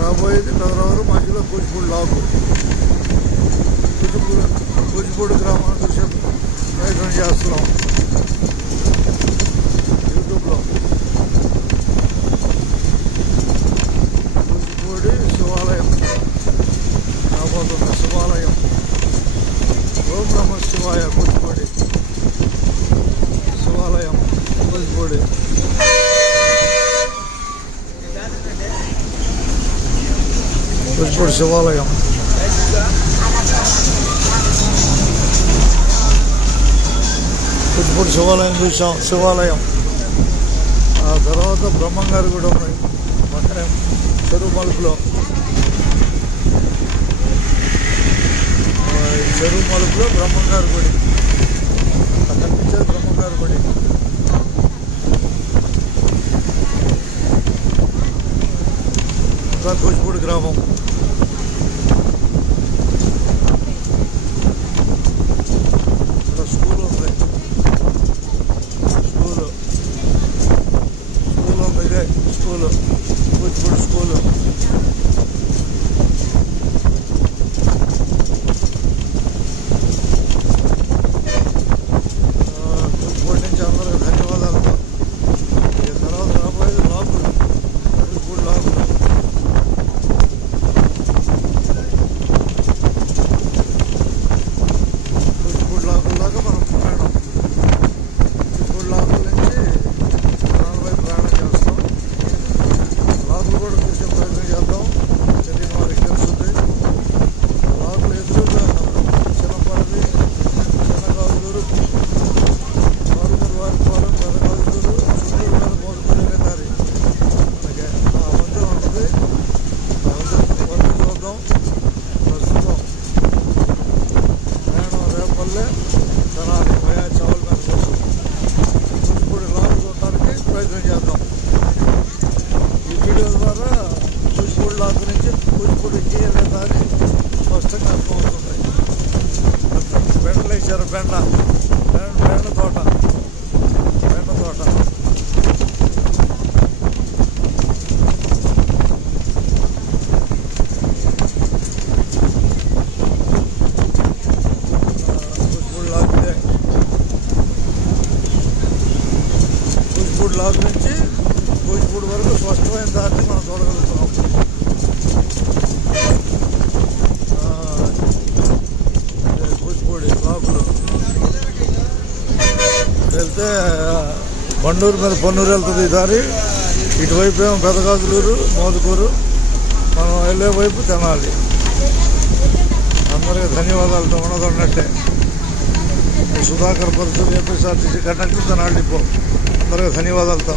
రాబోయేది పెదరావూరు మధ్యలో కూచిపూడి లాకు. కూచిపూడి గ్రామాన్ని చూసే ప్రయత్నం చేస్తున్నాం యూట్యూబ్లో. కూచిపూడి శివాలయం రాబోతుంది. శివాలయం. ఓం నమ శివాయ. కూచిపూడి శివాలయం. కూచిపూడి కూచిపూడి శివాలయం. కూచిపూడి శివాలయం చూసాం. శివాలయం. ఆ తర్వాత బ్రహ్మంగారి కూడా ఉన్నాయి పక్కనే చెరువు మలుపులో. చెరువు మలుపులో బ్రహ్మంగారి గుడి. అక్కడి నుంచే బ్రహ్మంగారి గుడి. ఇంకా కూచిపూడి గ్రామం. ఇక్కడ స్కూల్ ఉంది. స్కూల్ ఉంది. ఇదే స్కూలు. కూచిపూడి స్కూలు. కూచిపూడి నుంచి అందరికీ ధన్యవాదాలు. ఈ తర్వాత రాబోయేది లాకులు. కూచిపూడి లాకులు. కూచిపూడి లాకుల దాకా మనం ప్రయాణం. కూచిపూడి లాకుల నుంచి వైపు ప్రయాణం చేస్తాం. లాకులు కూడా చూసే ప్రయత్నం చేద్దాం. తెలియని వారికి తెలుస్తుంది. లాకులు ఎదురుగా చిన్నపల్లి, చిన్నగాజులూరు, వారిపాలెం, పెదగాజులూరు, చుట్టూరు మీద మోసుకునే దారి. అలాగే ఆ వంతెన ఉంటుంది. ఆ వంతెన చూద్దాం. ప్రస్తుతం ప్రయాణం రేపల్లె తెనాలి వయా చావల్ మీద కోసం కూచిపూడి లాకు చూడటానికి ప్రయత్నం చేద్దాం. ఈ వీడియో ద్వారా కూచిపూడి లాకు నుంచి కూచిపూడికి లేదా అని స్పష్టంగా అర్థమవుతుంది. బెండలు వేసారు. బెండ తోట. బెండ తోట. కూచిపూడి లాక్ ఇదే. కూచిపూడి లాక్ నుంచి కూచిపూడి వరకు స్పష్టమైన దారిని మనం చూడగలుగుతున్నాం. కూచిపూడి లాకులు వెళ్తే బండూరు మీద పొన్నూరు వెళ్తుంది ఈ దారి. ఇటువైపు ఏమో పెదగాజులూరు, మోదుకూరు. మనం వెళ్ళే వైపు తెనాలి. అందరికీ ధన్యవాదాలతో ఉన్నదన్నట్టే. Sudhakar Paruchu APSRTC conductor Tenali depot. అందరికీ ధన్యవాదాలతో.